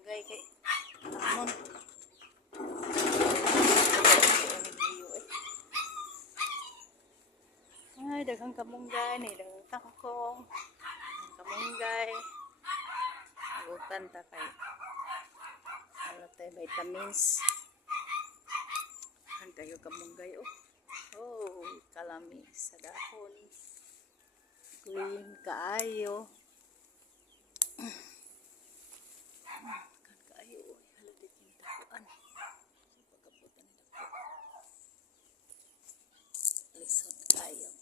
kamunggay kay amon. Ay, daghang kamunggay ni, daghang kangkong. Kamunggay. Agutan ta kay ano tayo vitamins. Ang tayo kamunggay oh. Oh, kalami sa dahon. Green kaayo. Kan kaayo oh, haladik yung dakuan. So pagkaputan ng dako. Lisod kayo.